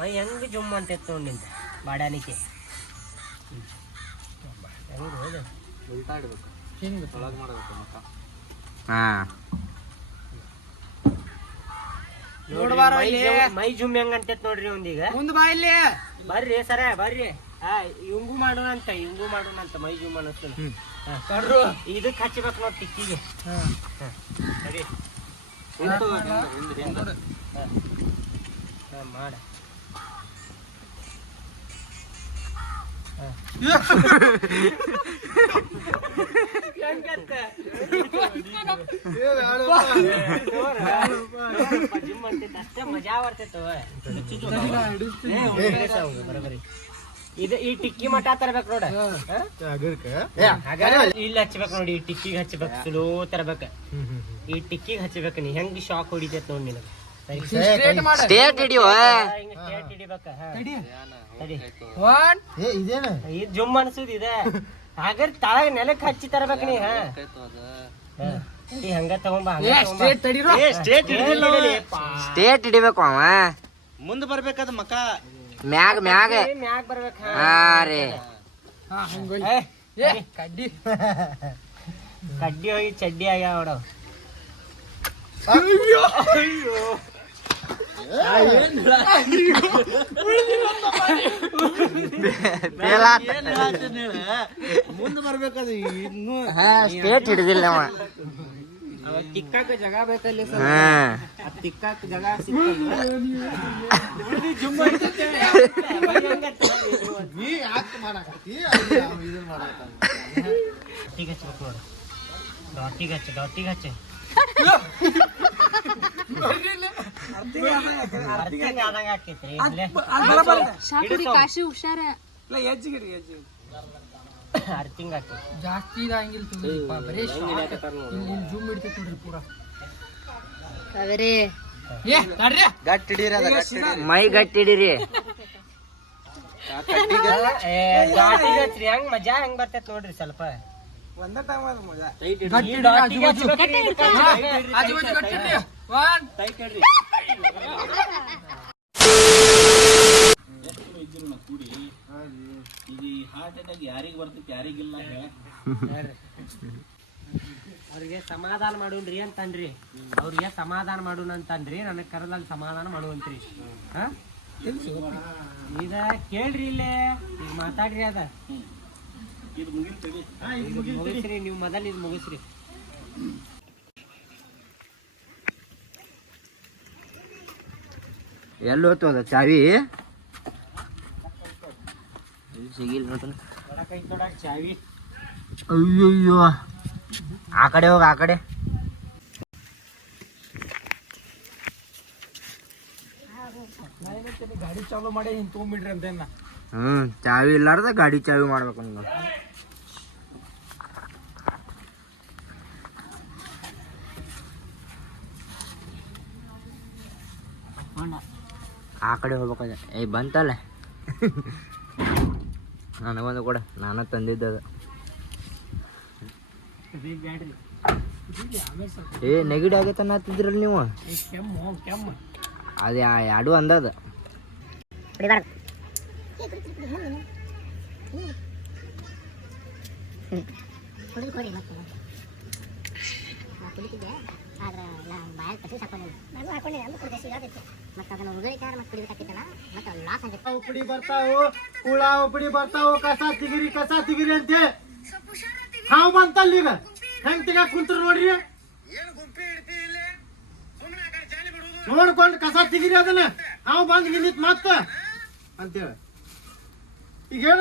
ಮೈ ಹೆಂಗೆ ಜುಮ್ ಅಂತ ನೋಡಿ ನಿಂತ ಬಾಡಾನಿಕೆ ಹೆಂಗೆ ಹೋದ ಉಲ್ಟಾ ಇಡ್ಬೇಕು ಹಿಂಗೆ ಒಳಗೆ ಮಾಡಬೇಕು ಮಕ್ಕ ಮೈ ಜುಮ್ ಹೆಂಗಂತ ನೋಡ್ರಿ ಒಂದೀಗ ಮುಂದೆ ಬಾ ಇಲ್ಲಿ ಬರ್ರಿ ಸರ ಬರ್ರಿ ಹಿಂಗು ಮಾಡೋಣ ಅಂತ ಮೈ ಜುಮ್ ಅನ್ನಿಸ್ತು ಇದಕ್ಕೆ ಹಚ್ಚಬೇಕು ನೋಡಿ ಟಿಕ್ಕಿಗೆ ಸರಿ ಮಾಡ ಅಷ್ಟೇ ಮಜಾ ಬರ್ತೈತವ ಇದು ಈ ಟಿಕ್ಕಿ ಮಠ ತರಬೇಕು ನೋಡ ಇಲ್ಲಿ ಹಚ್ಬೇಕು ನೋಡಿ ಈ ಟಿಕ್ಕಿಗೆ ಹಚ್ಬೇಕು ಸ್ಲೋ ತರಬೇಕ ಈ ಟಿಕ್ಕಿಗೆ ಹಚ್ಬೇಕು ನೀ ಹೆಂಗ್ ಶಾಕ್ ಹೊಡಿತೈತ್ ನೋಡಿ ನಿನಗ ಸ್ಟೇಟ್ ಹಿಡಿಯುವ ಇದು ಜುಮ್ ಅನ್ಸುದ ಇದೆ ಹಾಗಾದ್ರೆ ತಳಗ ನೆಲಕ್ಕೆ ಹಚ್ಚಿ ತರಬೇಕು ನೀ ಹಂಗ ತಗೊಂಬ ಸ್ಟೇಟ್ ಹಿಡಿಬೇಕು ಅವ ಮುಂದೆ ಬರ್ಬೇಕಾದ ಮಕ ಮ್ಯಾಗ ಮ್ಯಾಗ ಮ್ಯಾಗ ಬರ್ಬೇಕ ರೀ ಕಡ್ಡಿ ಹೋಗಿ ಚಡ್ಡಿ ಆಗ್ಯಾವ ನೋಡವ್ ಮುಂದೆ ಬರ್ಬೇಕಾದ ಇನ್ನು ಸ್ಟೇಟ್ ಹಿಡಿದಿಲ್ಲ ಅವ ತಿಕ್ಕಾಕ ಜಾಗ ಬೇಕಲ್ಲಿ ತಿಕ್ಕಾಕ ಜಾಗ ಡಾಟಿಗೆ ಹಚ್ಚ ಕಾಶಿ ಹುಷಾರ ಅರ್ತಿಂಗ್ ಹಾಕಿ ಜಾಸ್ತಿ ಬರೀ ಜೂಮ್ ಹಿಡಿತೈತಿ ನೋಡ್ರಿ ಪೂರಾ ಗಟ್ಟಿ ಹಿಡೀರಿ ಮೈ ಗಟ್ಟಿ ಹಿಡೀರಿ ಹೆಂಗ್ ಮಜಾ ಹೆಂಗ್ ಬರ್ತೈತ್ ನೋಡ್ರಿ ಸ್ವಲ್ಪ ಒಂದ ಟೈಮ್ ಅದ ಮಜಾ ಯಾರಿಗ ಬರ್ತೈತಿ ಯಾರಿಗಿಲ್ಲ ಅವ್ರಿಗೆ ಸಮಾಧಾನ ಮಾಡೋಣ್ರಿ ಅಂತನ್ರಿ ಅವ್ರಿಗೆ ಸಮಾಧಾನ ಮಾಡೋಣ ಅಂತನ್ರಿ ನನಗ್ ಕರದಲ್ಲಿ ಸಮಾಧಾನ ಮಾಡುವಂತ್ರಿ ಈಗ ಕೇಳ್ರಿ ಇಲ್ಲೇ ಈಗ ಮಾತಾಡ್ರಿ ಅದ ಮುಗಿಸ್ರಿ ನೀವು ಮೊದಲು ಇದು ಮುಗಿಸ್ರಿ ಎಲ್ಲಿ ಹೋತು ಅದ ಚಾವಿ ಸಿಗಿಲ್ ಕೈ ತೊಡಕ್ ಚಾವಿ ಅಯ್ಯಯ್ಯೋ ಆ ಕಡೆ ಹೋಗ ಆ ಕಡೆ ಗಾಡಿ ಚಾಲು ಮಾಡಿ ಹಿಂಗ್ ತೊಗೊಂಬಿಡ್ರಿ ಅಂತ ಚಾವಿ ಇಲ್ಲಾರ್ದ ಗಾಡಿ ಚಾವಿ ಮಾಡ್ಬೇಕು ನೀವು ಆ ಕಡೆ ಹೋಗ್ಬೇಕಂದ್ರೆ ಬಂತಲ್ಲ ನನಗೊಂದು ಕೂಡ ನಾನು ತಂದಿದ್ದದ ನೆಗಡಿ ಆಗೈತೆ ಅನ್ನತ್ತಿದ್ರಲ್ಲ ನೀವು ಅದೇ ಎರಡು ಅಂದದ ಉಪ್ಪಡಿ ಬರ್ತಾವು ಕಸ ತಿಗಿರಿ ಅಂತ ಹಾವು ಬಂತಲ್ಲ ಈಗ ಹೆಂಗ್ ತೆಗ ಕುಂತ್ರ ನೋಡ್ರಿ ನೋಡ್ಕೊಂಡು ಕಸ ತಿಗಿರಿ ಅದನ್ನ ಹಾವು ಬಂದ್ ಗಿಂದಿತ್ ಮತ್ತ ಅಂತೇಳಿ ಈಗ ಹೇಳ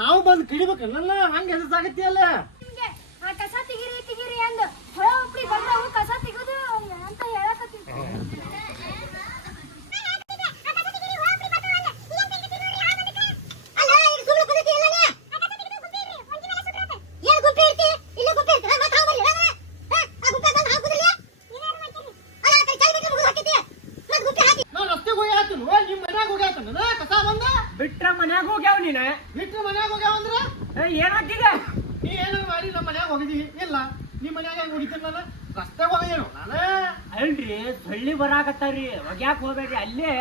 ಹಾವು ಬಂದ್ ಕಿಡಿಬೇಕಲ್ಲ ಹಂಗ ಹೆಸರಾಗತ್ತಿ ಅಲ್ಲ ಕಸ ತಿಗಿರಿ ಅಂದ ಹೊಳ ಉಪ್ಪಡಿ ಬರ್ತಾವು ಕಸ ತಿಗೋದು ಅಂತ ಹೇಳಕತ್ತಿ ಬಿಟ್ರ ಮನ್ಯಾಗ ಹೋಗ್ಯಾವ ನೀನ ಬಿಟ್ರೆ ಮನ್ಯಾಗ ಹೋಗ್ಯಾವ ಅಂದ್ರ ಏನಾಗ್ತಿದೆ ನೀ ಏನ ಮಾಡಿ ನಮ್ಮ ಮನ್ಯಾಗ ಹೋಗಿದೀವಿ ಇಲ್ಲ ನಿಮ್ ಮನ್ಯಾಗ ಹೆಂಗ್ ಹೊಡಿತೀನಿ ನಾನು ರಸ್ತೆ ಹೋಗಿದೇನು ನಾನು ಅಲ್ರಿ ಸಳ್ಳಿ ಬರಾಕತ್ತಾರ್ರಿ ಒಗ್ಯಾಕ ಹೋಗ್ಬೇಡ್ರಿ ಅಲ್ಲೇ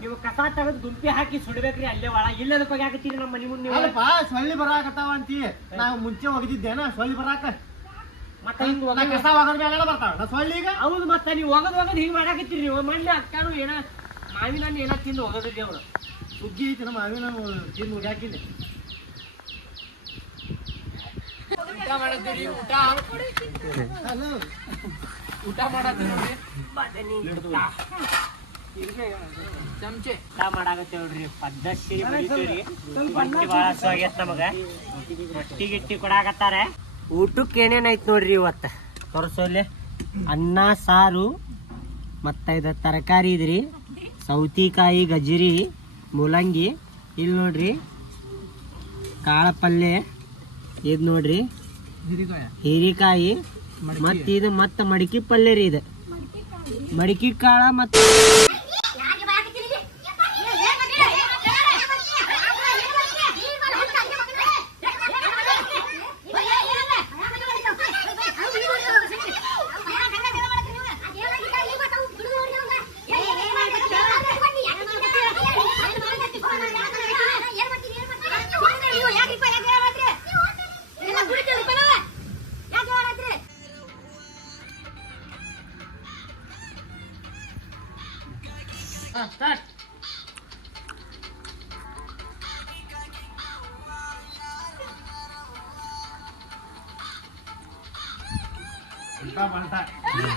ನೀವು ಕಸ ತೆಗೆದು ಗುಂಪಿ ಹಾಕಿ ಸುಡ್ಬೇಕ್ರಿ ಅಲ್ಲೇ ಒಳಗ ಇಲ್ಲದಕ್ಕೆ ಹೋಗಿ ಹಾಕತ್ತೀರಿ ನಮ್ಮ ಮನಿ ಮುಂದೆ ನೀವು ಅಲ್ಲಪ್ಪ ಸೊಳ್ಳಿ ಬರಾಕತ್ತಾವ ಅಂತಿ ನಾವು ಮುಂಚೆ ಒಗದಿದ್ದೇನ ಸೊಳ್ಳಿ ಬರಾಕ ಮತ್ತೆ ಹಿಂಗ್ ನಾ ಒಗದ ಕಸ ಒಗದ ಮೇಲೆ ಬರ್ತಾವ ನಾ ಸೊಳ್ಳಿ ಈಗ ಹೌದು ಮತ್ತೆ ನೀವು ಒಗದ್ ಹಿಂಗ್ ಮಾಡಾಕತ್ತೀರಿ ನೀವು ಮಂದಿ ಅಕ್ಕಾನು ಏನ ಮಾವಿನ ಹಣ್ಣು ಏನ ತಿಂದು ಒಗದಿದ್ದೆ ಅವ್ರು ಸುಗ್ಗಿ ಐತಿ ನಮ್ಮ ಮಾವಿನ ತಿಂದು ಉಗ್ಯಾಕಿದ್ದೆ ಹಲೋ ಊಟ ಮಾಡತ್ತೀವಿ ನೋಡಿ ಚಮಚೆ ಊಟ ಮಾಡಾಕತ್ತೇವ್ರಿ ಪದ್ಧತಿ ಬಡಿತೀವ್ರಿ ಭಾಳ ಸ್ವಾಗತ ನಮಗ ರೊಟ್ಟಿ ಗಿಟ್ಟಿ ಕೊಡಾಕತ್ತಾರೆ ಊಟಕ್ಕೆ ಏನೇನೈತ್ ನೋಡ್ರಿ ಇವತ್ತು ತೋರಿಸೋಲ್ಲಿ ಅನ್ನ ಸಾರು ಮತ್ತು ಇದು ತರಕಾರಿ ಇದ್ರಿ ಸೌತಿಕಾಯಿ ಗಜರಿ ಮೂಲಂಗಿ ಇಲ್ಲಿ ನೋಡ್ರಿ ಕಾಳ ಪಲ್ಯ ಇದು ನೋಡ್ರಿ ಹಿರಿಕಾಯ ಹೀರಿಕಾಯಿ ಮತ್ತು ಇದು ಮತ್ತು ಮಡಿಕೆ ಪಲ್ಯ ರೀ ಇದು ಮಡಿಕೆ ಕಾಳ ಮತ್ತು ಸ್ಟಾರ್ಟ್ ಊಟ ಮಾಡ್ತಾ